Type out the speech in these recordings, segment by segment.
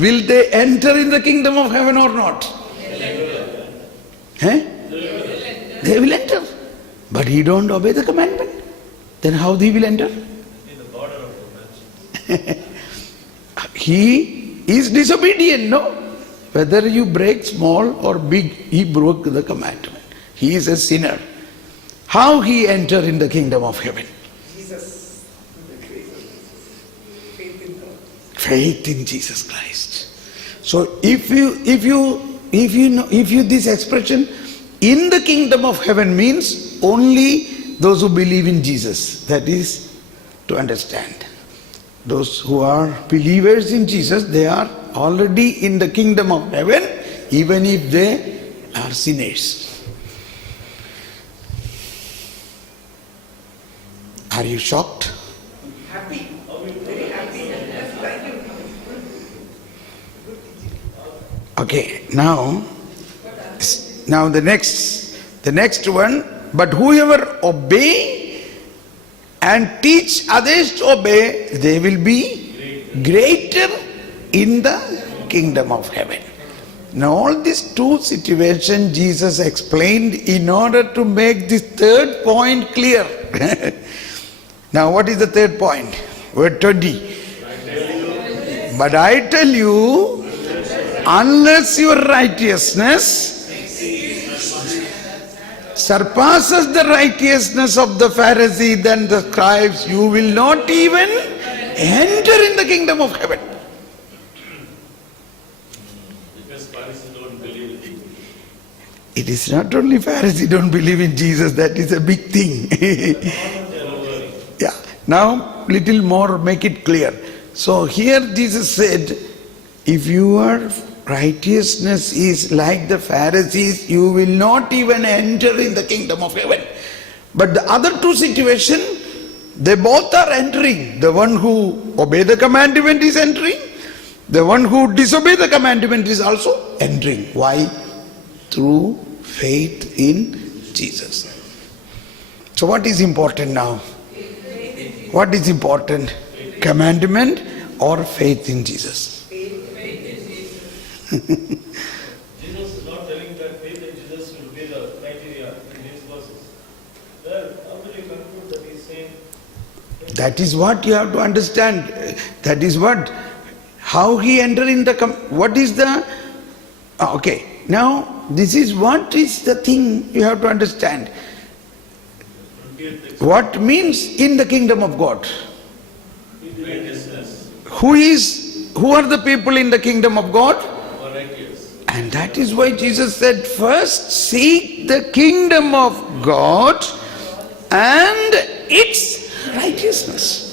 will they enter in the kingdom of heaven or not? Eh? They will enter. But he don't obey the commandment. Then how he will enter? In the border of the mansion. He is disobedient, no? Whether you break small or big, he broke the commandment. He is a sinner. How he enter in the kingdom of heaven? Jesus, faith in God. Faith in Jesus Christ. So if you this expression, in the kingdom of heaven means only those who believe in Jesus. That is to understand. Those who are believers in Jesus, they are already in the kingdom of heaven, even if they are sinners. Are you shocked? Happy, very happy. Thank you. Okay, now the next one, but whoever obey and teach others to obey, they will be greater in the kingdom of heaven. Now all these two situations Jesus explained in order to make this third point clear. Now what is the third point? Verse 20. But I tell you, unless your righteousness surpasses the righteousness of the Pharisees and the scribes, you will not even enter in the kingdom of heaven. Because Pharisees don't believe in Jesus. It is not only Pharisees don't believe in Jesus, that is a big thing. Yeah. Now, little more, make it clear. So here Jesus said, if your righteousness is like the Pharisees, you will not even enter in the kingdom of heaven. But the other two situations, they both are entering. The one who obey the commandment is entering. The one who disobey the commandment is also entering. Why? Through faith in Jesus. So what is important now? What is important? Commandment or faith in Jesus? Jesus is not telling that faith in Jesus will be the criteria in these verses. Then how will you conclude that he's saying? That is what you have to understand. That is what, how he enter in the, what is the, okay. Now this is what is the thing you have to understand. What means in the kingdom of God? Righteousness Who are the people in the kingdom of God? or righteous. And that is why Jesus said, first seek the kingdom of God and its righteousness.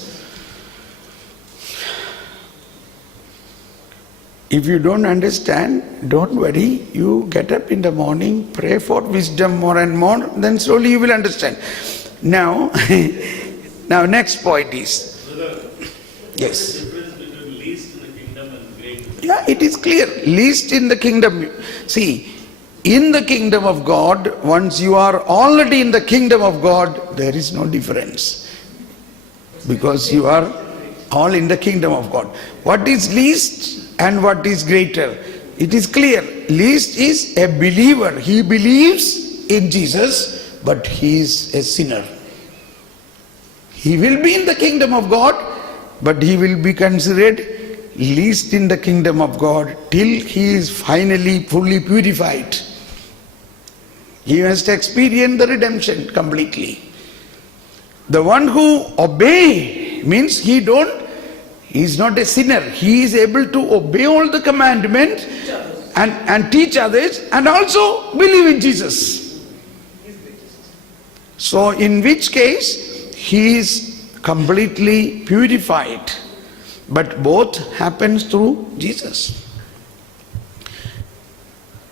If you don't understand, don't worry. You get up in the morning, pray for wisdom more and more, then slowly you will understand. Now, next point is, yes. What is the difference between least in the kingdom and great? Yeah, it is clear. Least in the kingdom. See, in the kingdom of God, once you are already in the kingdom of God, there is no difference. Because you are all in the kingdom of God. What is least and what is greater? It is clear. Least is a believer. He believes in Jesus, but he is a sinner. He will be in the kingdom of God, but he will be considered least in the kingdom of God till he is finally fully purified. He must experience the redemption completely. The one who obey means he is not a sinner. He is able to obey all the commandments and teach others and also believe in Jesus. So in which case he is completely purified. But both happens through Jesus.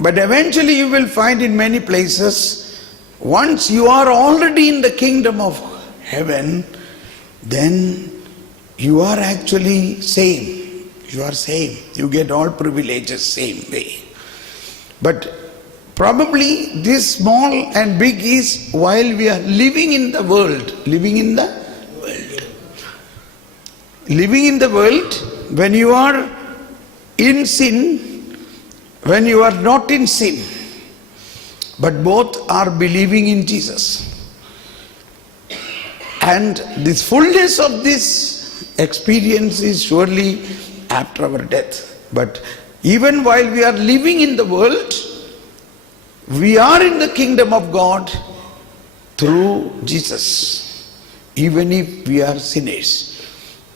But eventually you will find in many places, once you are already in the kingdom of heaven, then you are actually same. You are same. You get all privileges same way. But probably this small and big is while we are living in the world. Living in the world. Living in the world, when you are in sin, when you are not in sin, but both are believing in Jesus. And this fullness of this experience is surely after our death. But even while we are living in the world, we are in the kingdom of God through Jesus, even if we are sinners.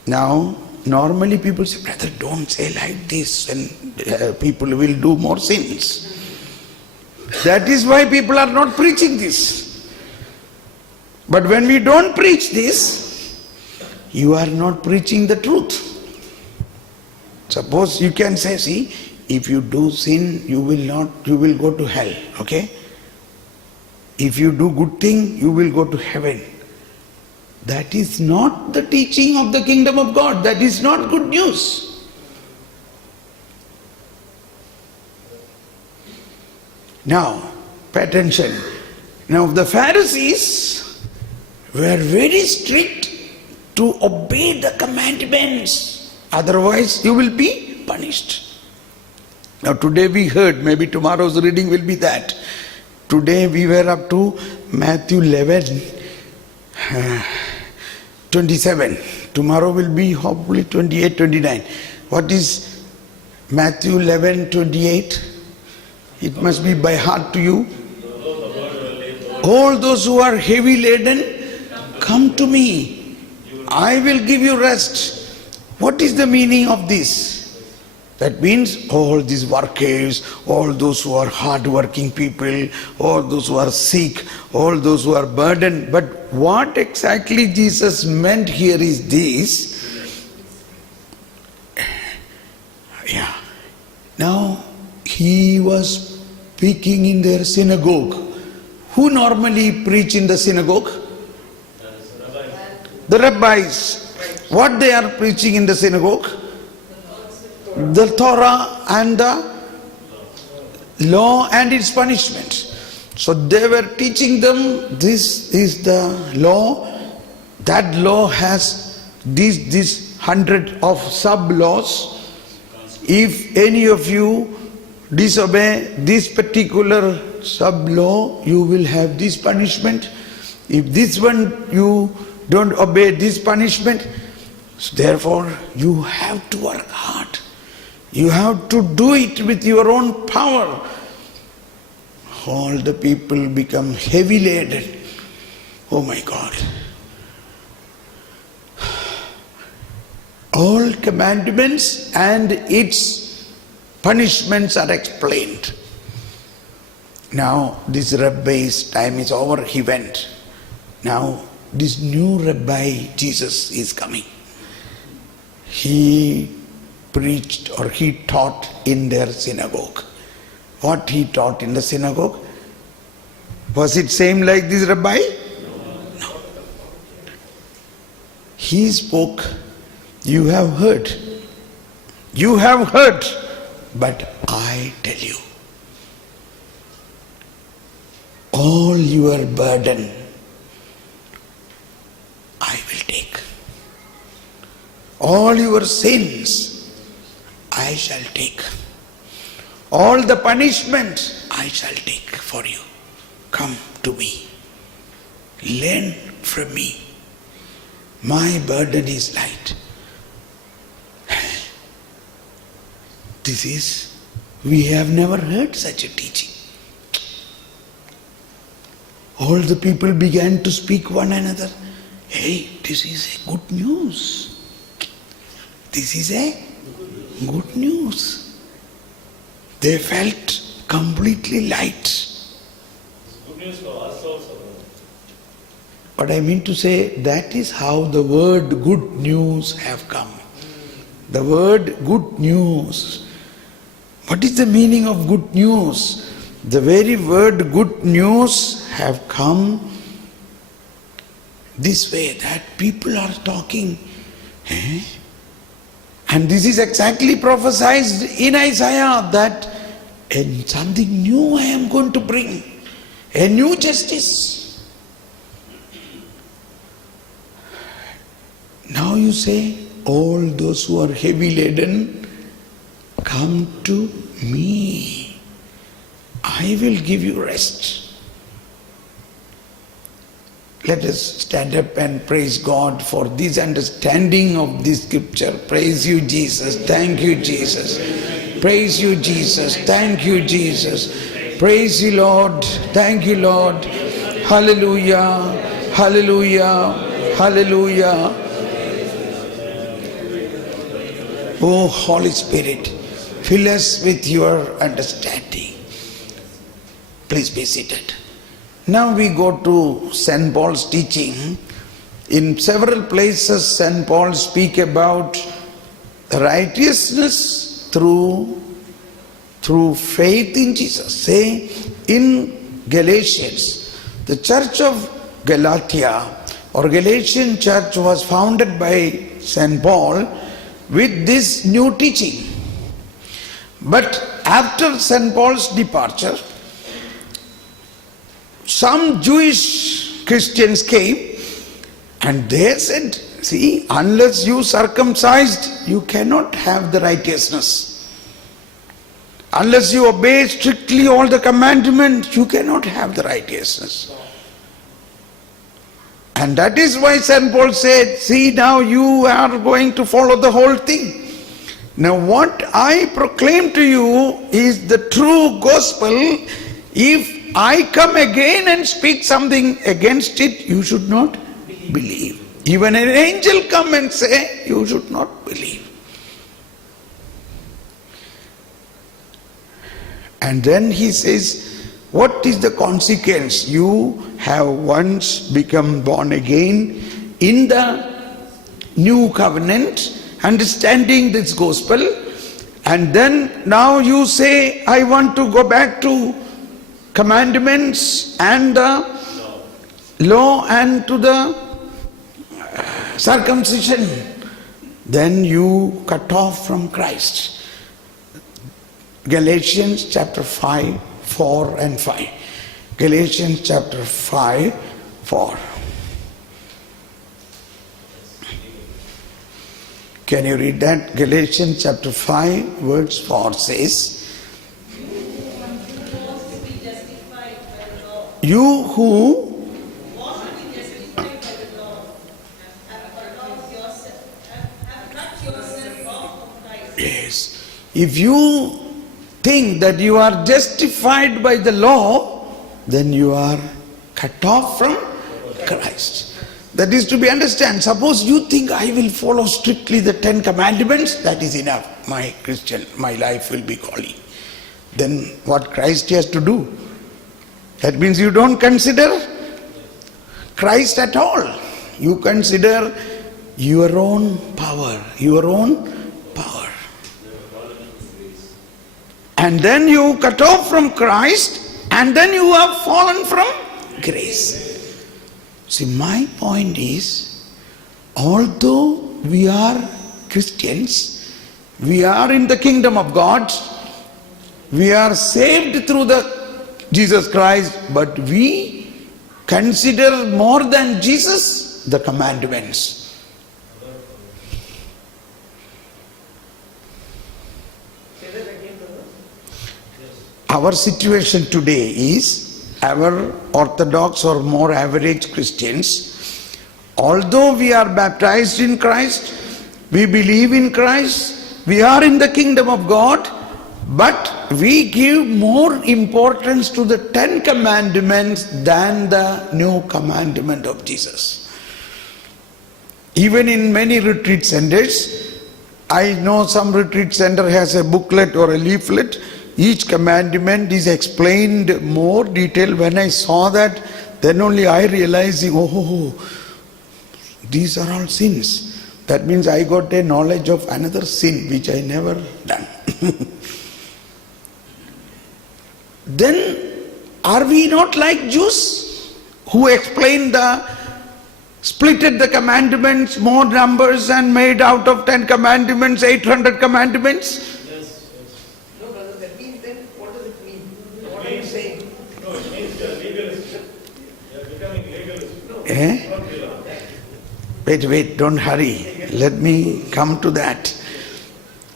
Now, normally people say, brother, don't say like this, and people will do more sins. That is why people are not preaching this. But when we don't preach this, you are not preaching the truth. Suppose you can say, see, if you do sin, you will go to hell, okay? If you do good thing, you will go to heaven. That is not the teaching of the kingdom of God. That is not good news. Now, pay attention. Now, the Pharisees were very strict to obey the commandments. Otherwise, you will be punished. Now, today we heard, maybe tomorrow's reading will be that. Today we were up to Matthew 11, 27. Tomorrow will be hopefully 28, 29. What is Matthew 11, 28? It must be by heart to you. All those who are heavy laden, come to me. I will give you rest. What is the meaning of this? That means all these workers, all those who are hard-working people, all those who are sick, all those who are burdened. But what exactly Jesus meant here is this. Yeah. Now, he was speaking in their synagogue. Who normally preach in the synagogue? The rabbis. What they are preaching in the synagogue? The Torah and the law and its punishment. So they were teaching them, this is the law. That law has these 100 of sub-laws. If any of you disobey this particular sub-law, you will have this punishment. If this one you don't obey this punishment, so therefore you have to work hard. You have to do it with your own power. All the people become heavy laden. Oh my God. All commandments and its punishments are explained. Now this rabbi's time is over, he went. Now this new rabbi, Jesus, is coming. He preached or he taught in their synagogue. What he taught in the synagogue? Was it same like this rabbi? No. He spoke, you have heard. You have heard, but I tell you, all your burden I will take. All your sins I shall take. All the punishment I shall take for you. Come to me. Learn from me. My burden is light. We have never heard such a teaching. All the people began to speak one another. Hey, this is a good news. This is a good news. They felt completely light. It's good news for us also. What I mean to say, that is how the word good news have come. The word good news. What is the meaning of good news? The very word good news have come this way, that people are talking. And this is exactly prophesied in Isaiah, that something new I am going to bring. A new justice. Now you say, all those who are heavy laden, come to me. I will give you rest. Let us stand up and praise God for this understanding of this scripture. Praise you, Jesus. Thank you, Jesus. Praise you, Jesus. Thank you, Jesus. Praise you, Lord. Thank you, Lord. Hallelujah. Hallelujah. Hallelujah. Oh, Holy Spirit, fill us with your understanding. Please be seated. Now we go to St. Paul's teaching. In several places, St. Paul speak about righteousness through faith in Jesus. Say, in Galatians, the church of Galatia or Galatian church was founded by St. Paul with this new teaching. But after St. Paul's departure, some Jewish Christians came and they said, see, unless you circumcised, you cannot have the righteousness. Unless you obey strictly all the commandments, you cannot have the righteousness. And that is why St. Paul said, see, now you are going to follow the whole thing. Now what I proclaim to you is the true gospel. If I come again and speak something against it, you should not believe. Even an angel come and say, you should not believe. And then he says, what is the consequence? You have once become born again in the new covenant, understanding this gospel, and then now you say, I want to go back to commandments and the law and to the circumcision. Then you cut off from Christ. Galatians chapter 5, 4 and 5. Galatians chapter 5, 4. Can you read that? Galatians chapter 5, verse 4 says, you who yes, if you think that you are justified by the law, then you are cut off from Christ. That is to be understood. Suppose you think I will follow strictly the 10 commandments, that is enough. My Christian, my life will be holy. Then what Christ has to do? That means you don't consider Christ at all. You consider your own power, your own power. And then you cut off from Christ, and then you have fallen from grace. See, my point is, although we are Christians, we are in the kingdom of God, we are saved through the Jesus Christ, but we consider more than Jesus the commandments. Say that again, brother. Our situation today is, our Orthodox or more average Christians, although we are baptized in Christ, we believe in Christ, we are in the kingdom of God, but we give more importance to the 10 commandments than the new commandment of Jesus. Even in many retreat centers, I know some retreat center has a booklet or a leaflet. Each commandment is explained more detail. When I saw that, then only I realized, oh, these are all sins. That means I got a knowledge of another sin which I never done. Then are we not like Jews who explained splitted the commandments, more numbers, and made out of 10 commandments 800 commandments? Yes. No, brother, that means then what does it mean? What are you saying? No, it means they are legalist. They are becoming legalist. No, Eh? not real. Wait, don't hurry. Let me come to that.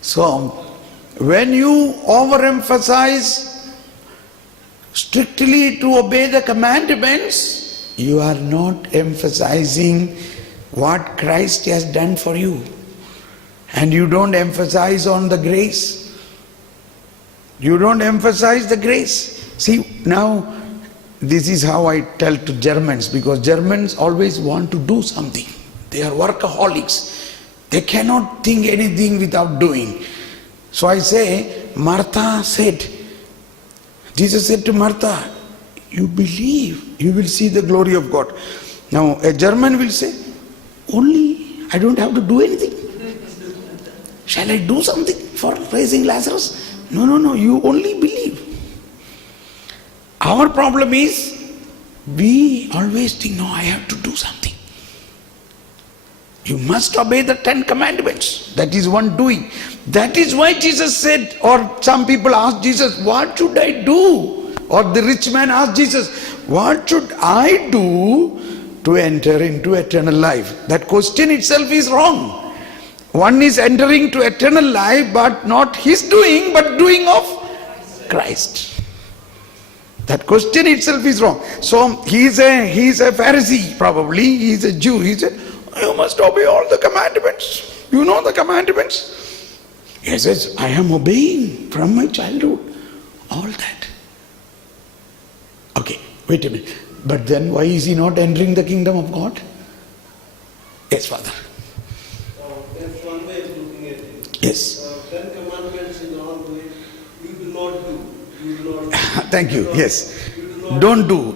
So, when you overemphasize strictly to obey the commandments, you are not emphasizing what Christ has done for you. And you don't emphasize on the grace. You don't emphasize the grace. See, now, this is how I tell to Germans, because Germans always want to do something. They are workaholics. They cannot think anything without doing. So I say, Martha said, Jesus said to Martha, you believe, you will see the glory of God. Now a German will say, only I don't have to do anything. Shall I do something for raising Lazarus? No, you only believe. Our problem is, we always think, no, I have to do something. You must obey the 10 commandments. That is one doing. That is why Jesus said, or some people ask Jesus, what should I do? Or the rich man asked Jesus, what should I do to enter into eternal life? That question itself is wrong. One is entering to eternal life, but not his doing, but doing of Christ. That question itself is wrong. So he is a Pharisee probably, he is a Jew. He said, you must obey all the commandments. You know the commandments? He says, I am obeying from my childhood. All that. Okay, wait a minute. But then why is he not entering the kingdom of God? Yes, Father. That's one way of looking at it. Yes. 10 commandments in all way, you do not do. You do not do. Thank you. Yes. Don't do.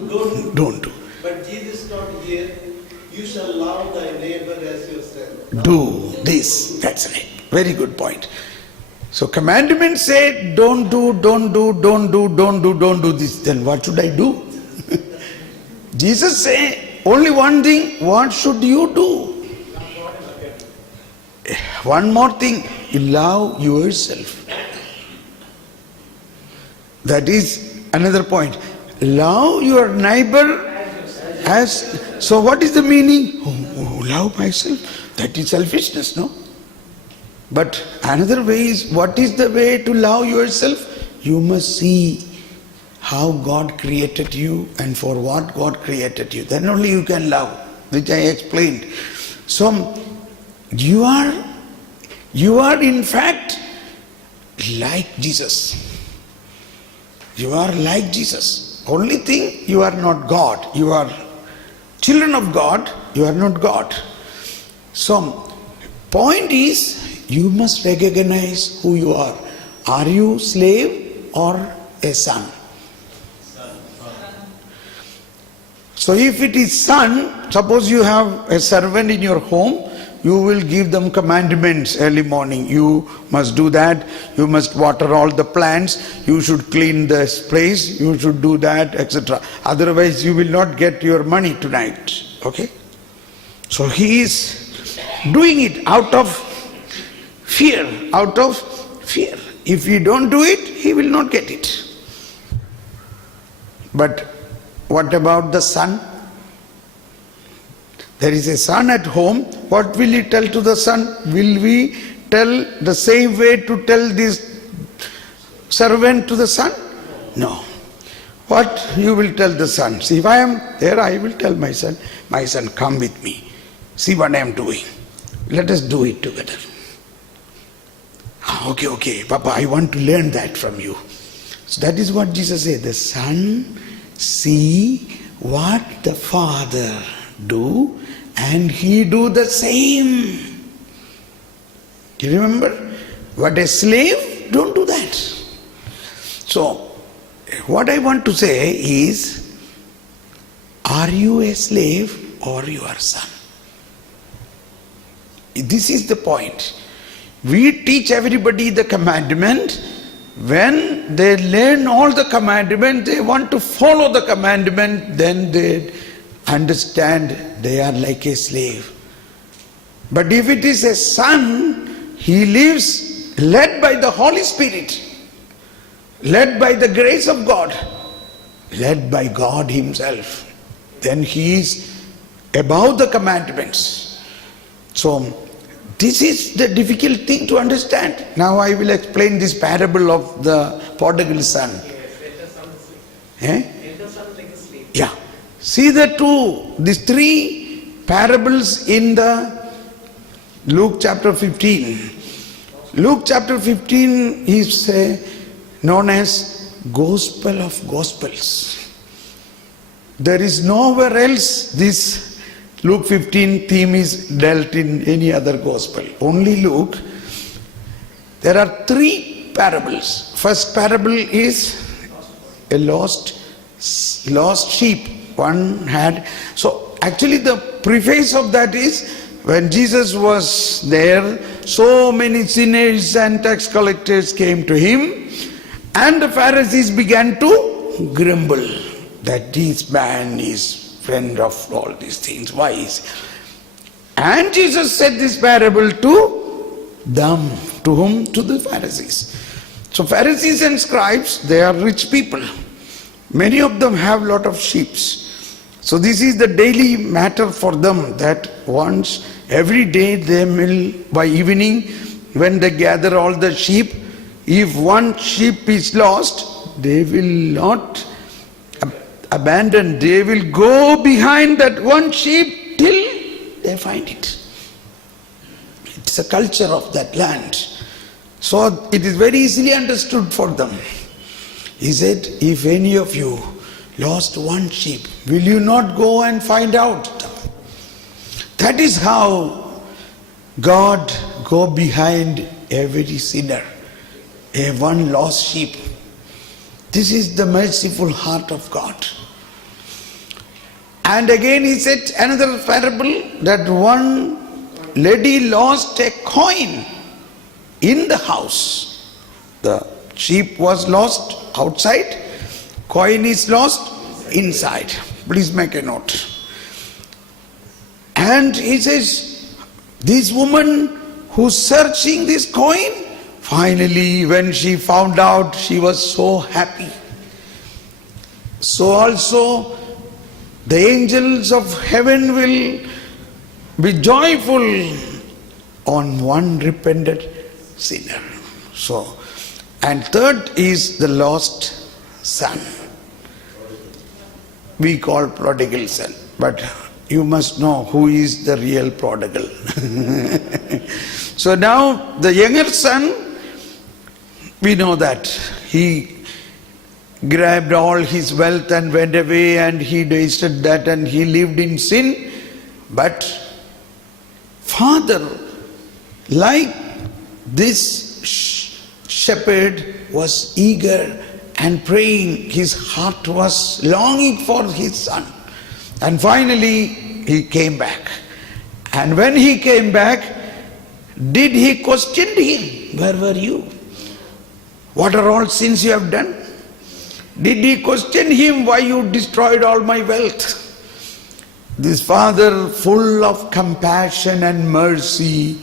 Don't do. But Jesus taught here, you shall love thy neighbor as yourself. Do this. That's right. Very good point. So commandments say don't do this. Then what should I do? Jesus say only one thing, what should you do? One more thing, you love yourself. That is another point. Love your neighbor as, so what is the meaning? Love myself. That is selfishness, no? But another way is, what is the way to love yourself? You must see how God created you and for what God created you. Then only you can love, which I explained. So you are in fact like Jesus. You are like Jesus. Only thing, you are not God. You are children of God, you are not God. So point is, you must recognize who you are. Are you slave or a son? So if it is son, suppose you have a servant in your home, you will give them commandments early morning. You must do that, you must water all the plants, you should clean this place, you should do that, etc. Otherwise you will not get your money tonight. Okay? So he is doing it out of fear, If you don't do it, he will not get it. But what about the son? There is a son at home. What will he tell to the son? Will we tell the same way to tell this servant to the son? No. What you will tell the son? See, if I am there, I will tell my son, come with me. See what I am doing. Let us do it together. Okay, Papa, I want to learn that from you. So that is what Jesus said. The son see what the father do and he do the same. You remember? What a slave, don't do that. So, what I want to say is, are you a slave or you are son? This is the point. We teach everybody the commandment. When they learn all the commandment, they want to follow the commandment, then they understand they are like a slave. But if it is a son, he lives led by the Holy Spirit, led by the grace of God, led by God himself. Then he is above the commandments. So This is the difficult thing to understand. Now I will explain this parable of the prodigal son. Eh? Yeah. See these three parables in the Luke chapter 15. Luke chapter 15 is known as Gospel of Gospels. There is nowhere else this Luke 15 theme is dealt in any other gospel. Only Luke. There are three parables. First parable is a lost sheep. One had. So actually the preface of that is when Jesus was there, so many sinners and tax collectors came to him, and the Pharisees began to grumble that this man is friend of all these things. Why is? And Jesus said this parable to them. To whom? To the Pharisees. So Pharisees and scribes, they are rich people. Many of them have lot of sheep. So this is the daily matter for them, that once every day they will, by evening when they gather all the sheep, if one sheep is lost, they will not abandon, they will go behind that one sheep till they find it. It's a culture of that land. So it is very easily understood for them. He said, if any of you lost one sheep, will you not go and find out? That is how God go behind every sinner, a one lost sheep. This is the merciful heart of God. And again he said another parable, that one lady lost a coin in the house. The sheep was lost outside, coin is lost inside. Please make a note. And he says, this woman who's searching this coin, finally when she found out, she was so happy. So also the angels of heaven will be joyful on one repentant sinner. So, and third is the lost son. We call prodigal son, but you must know who is the real prodigal. So now the younger son, we know that he grabbed all his wealth and went away, and he wasted that and he lived in sin. But father, like this shepherd, was eager and praying. His heart was longing for his son. And finally he came back. And when he came back, did he question him? Where were you? What are all sins you have done? Did he question him, why you destroyed all my wealth? This father, full of compassion and mercy,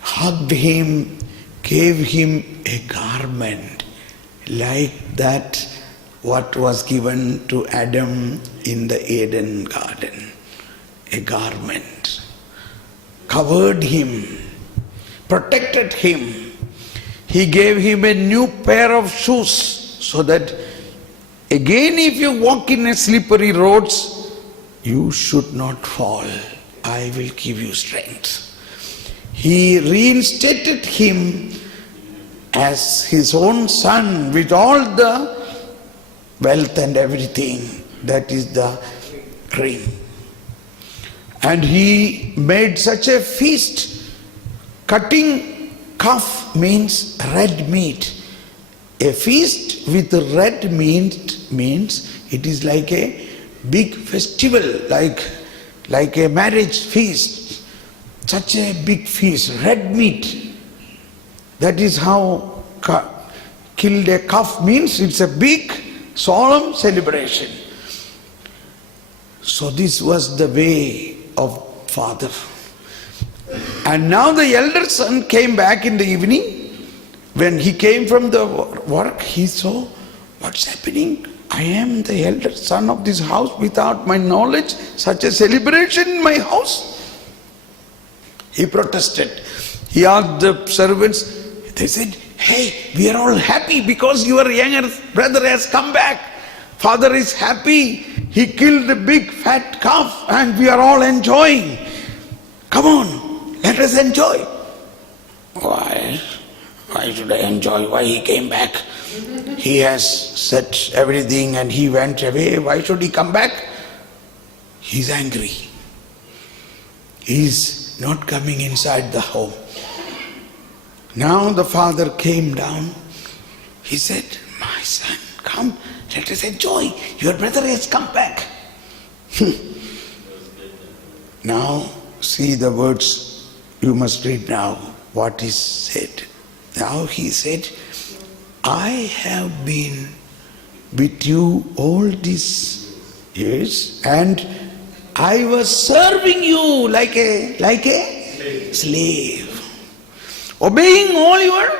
hugged him, gave him a garment like that what was given to Adam in the Eden garden. A garment. Covered him, protected him. He gave him a new pair of shoes so that again if you walk in a slippery roads, you should not fall. I will give you strength. He reinstated him as his own son with all the wealth and everything. That is the dream. And he made such a feast. Cutting calf means red meat. A feast with red meat means it is like a big festival, like a marriage feast. Such a big feast, red meat. That is how killed a calf means. It's a big solemn celebration. So this was the way of father. And now the elder son came back in the evening. When he came from the work, he saw, what's happening? I am the elder son of this house without my knowledge. Such a celebration in my house. He protested. He asked the servants, they said, hey, we are all happy because your younger brother has come back. Father is happy. He killed a big fat calf and we are all enjoying. Come on, let us enjoy. Why? Why should I enjoy? Why he came back? He has said everything and he went away. Why should he come back? He's angry. He's not coming inside the home. Now the father came down. He said, my son, come, let us enjoy. Your brother has come back. Now, see the words you must read now. What is said. Now he said, I have been with you all these years and I was serving you like a slave. Obeying all your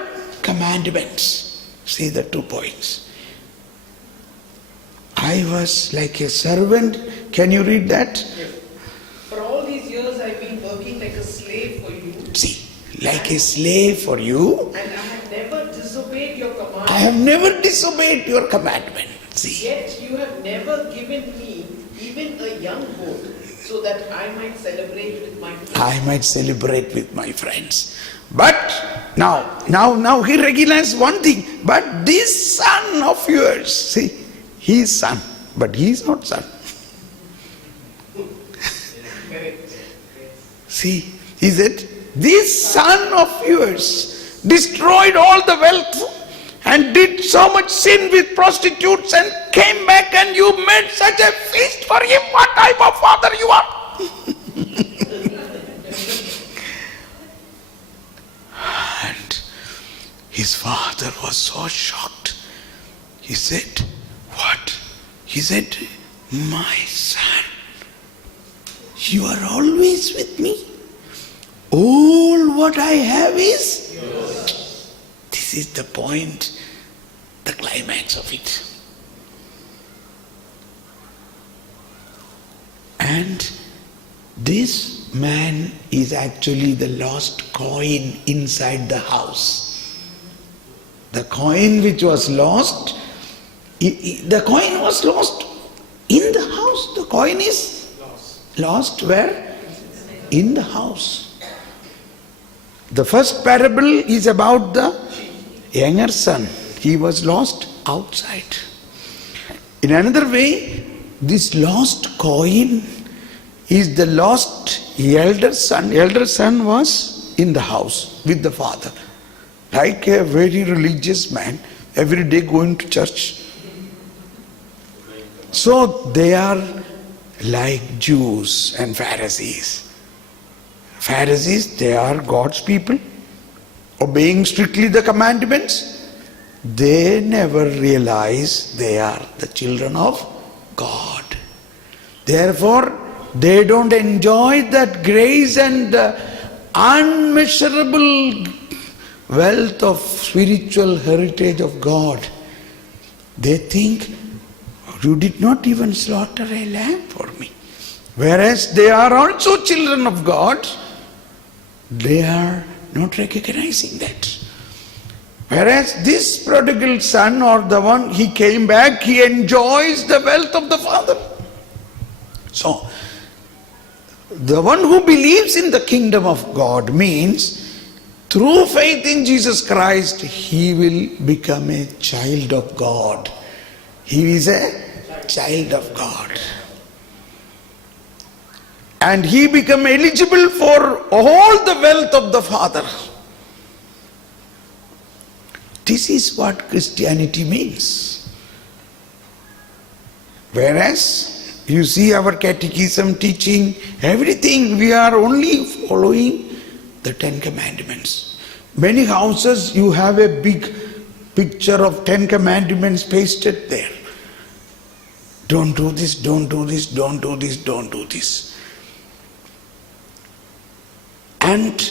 commandments. See the 2 points. I was like a servant. Can you read that? For all these years I've been working like a slave for you. See, like a slave for you. And I have never disobeyed your command. I have never disobeyed your commandment. See. Yet you have never given me even a young goat so that I might celebrate with my friends. I might celebrate with my friends. But now he recognizes one thing. But this son of yours, see, he is son, but he is not son. See, he said, this son of yours destroyed all the wealth and did so much sin with prostitutes and came back and you made such a feast for him. What type of father you are? And his father was so shocked. He said, what? He said, my son, you are always with me. All what I have is yours. This is the point, the climax of it. And this man is actually the lost coin inside the house. The coin which was lost, the coin was lost in the house. The coin is lost where? In the house. The first parable is about the younger son. He was lost outside. In another way, this lost coin is the lost elder son. Elder son was in the house with the father. Like a very religious man, every day going to church. So they are like Jews and Pharisees. Pharisees, they are God's people, obeying strictly the commandments. They never realize they are the children of God. Therefore, they don't enjoy that grace and unmeasurable wealth of spiritual heritage of God. They think, you did not even slaughter a lamb for me. Whereas they are also children of God, they are not recognizing that. Whereas this prodigal son, or the one he came back, he enjoys the wealth of the father. So, the one who believes in the kingdom of God means, through faith in Jesus Christ, he will become a child of God. He is a child of God. And he become eligible for all the wealth of the Father. This is what Christianity means. Whereas, you see our catechism teaching, everything, we are only following the 10 commandments. Many houses, you have a big picture of 10 commandments pasted there. Don't do this, don't do this, don't do this, don't do this. And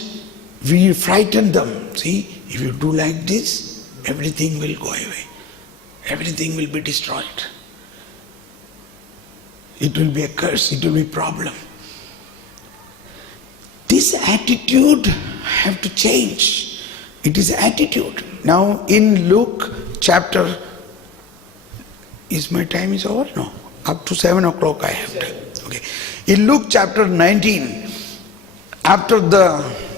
we frighten them. See, if you do like this, everything will go away. Everything will be destroyed. It will be a curse, it will be a problem. This attitude have to change. It is attitude. Now in Luke chapter, is my time is over? No. Up to 7 o'clock I have time. Okay. In Luke chapter 19, after the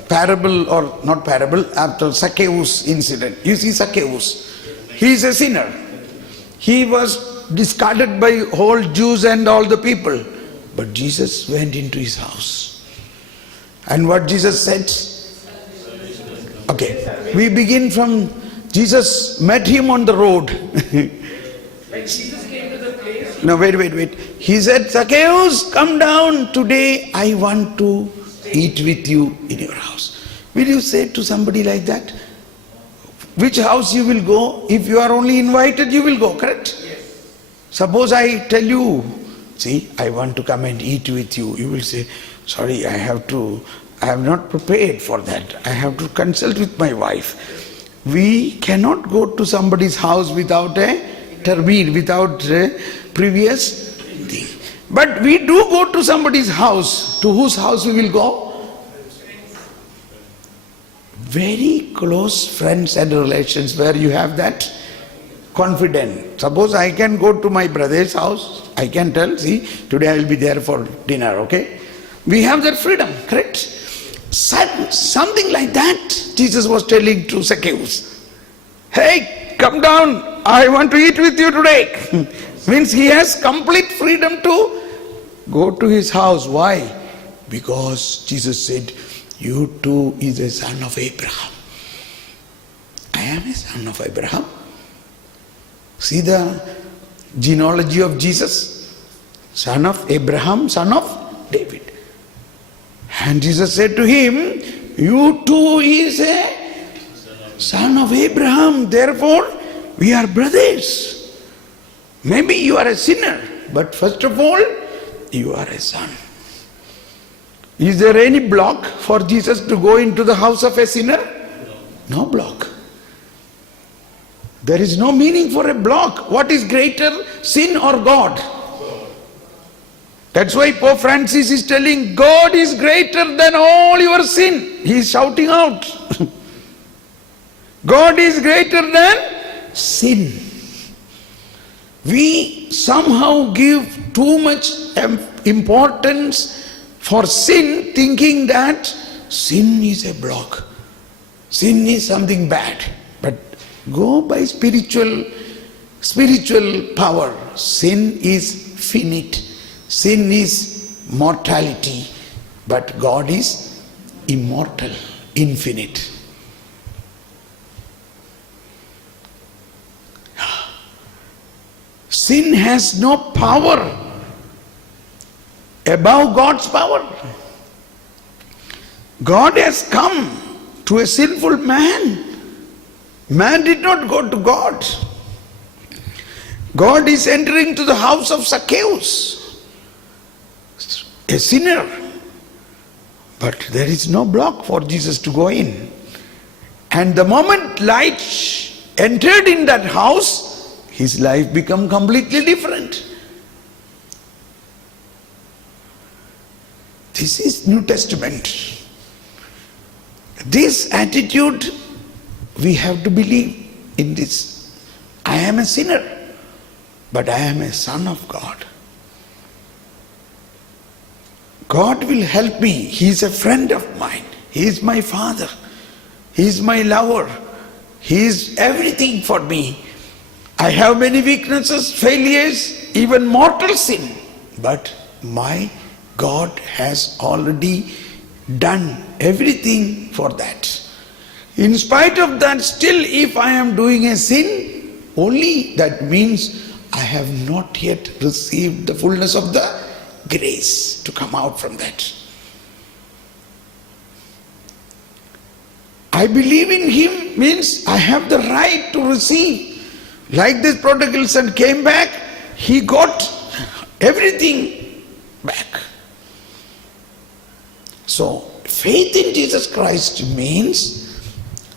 parable, or not parable, after Zacchaeus incident. You see Zacchaeus, he is a sinner. He was discarded by whole Jews and all the people. But Jesus went into his house. And what Jesus said? Okay, we begin from Jesus met him on the road. When Jesus came to the place, No, wait. He said, Zacchaeus, come down. Today I want to eat with you in your house. Will you say to somebody like that? Which house you will go? If you are only invited, you will go, correct? yes, Suppose I tell you, see, I want to come and eat with you. You will say, sorry, I have not prepared for that. I have to consult with my wife. We cannot go to somebody's house without a termine, without a previous thing. But we do go to somebody's house. To whose house we will go? Very close friends and relations where you have that confidence. Suppose I can go to my brother's house. I can tell, see, today I will be there for dinner, okay? We have that freedom, correct? Something like that Jesus was telling to Zacchaeus. Hey, come down, I want to eat with you today. Means he has complete freedom to go to his house. Why? Because Jesus said, you too is a son of Abraham. I am a son of Abraham. See the genealogy of Jesus. Son of Abraham, son of David. And Jesus said to him, you too is a son of Abraham. Therefore, we are brothers. Maybe you are a sinner, but first of all, you are a son. Is there any block for Jesus to go into the house of a sinner? No block. There is no meaning for a block. What is greater, sin or God? That's why Pope Francis is telling, God is greater than all your sin. He is shouting out. God is greater than sin. We somehow give too much importance for sin, thinking that sin is a block. Sin is something bad. But go by spiritual power. Sin is finite. Sin is mortality. But God is immortal, infinite. Sin has no power above God's power. God has come to a sinful man. Man did not go to God. God is entering to the house of Zacchaeus, a sinner. But there is no block for Jesus to go in. And the moment light entered in that house, his life became completely different. This is New Testament. This attitude, we have to believe in this. I am a sinner, but I am a son of God. God will help me. He is a friend of mine. He is my father. He is my lover. He is everything for me. I have many weaknesses, failures, even mortal sin. But my God has already done everything for that. In spite of that, still if I am doing a sin, only that means I have not yet received the fullness of the grace to come out from that. I believe in Him means I have the right to receive. Like this prodigal son came back, he got everything back. So, faith in Jesus Christ means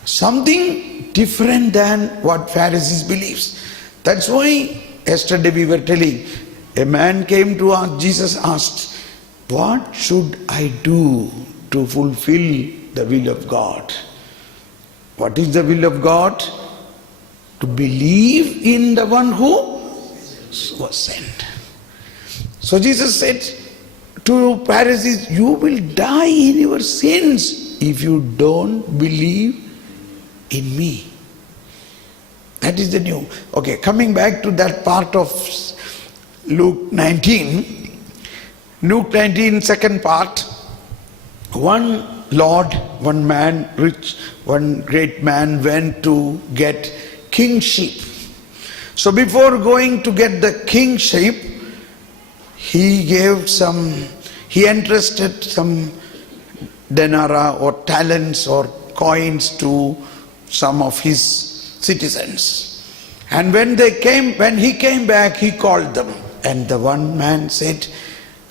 something different than what Pharisees believes. That's why yesterday we were telling, a man came to us, Jesus asked, what should I do to fulfill the will of God. What is the will of God? To believe in the one who was sent. So Jesus said to Pharisees, you will die in your sins if you don't believe in me. That is the new. Okay, coming back to that part of Luke 19. Luke 19, second part. One lord, one man, rich, one great man went to get kingship. So before going to get the kingship, he entrusted some denara or talents or coins to some of his citizens. And when he came back, he called them. And the one man said,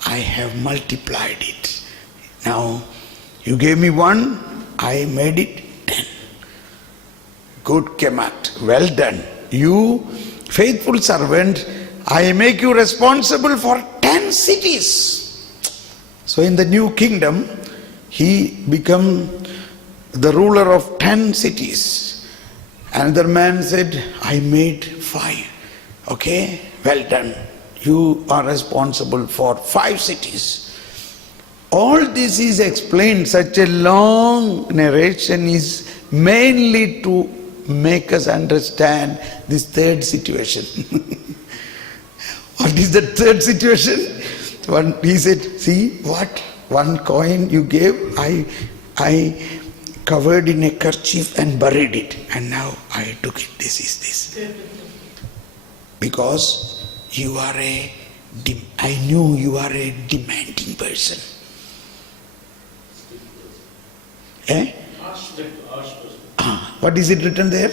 I have multiplied it. Now, you gave me one, I made it 10. Good Kemat, well done. You faithful servant, I make you responsible for 10 cities. So in the new kingdom, he become the ruler of 10 cities. Another man said, I made 5. Okay, well done. You are responsible for 5 cities. All this is explained, such a long narration is mainly to make us understand this third situation. What is the third situation? He said, see what? One coin you gave, I covered in a kerchief and buried it. And now I took it. This is this. Because I knew you are a demanding person. Eh? Harsh person. What is it written there?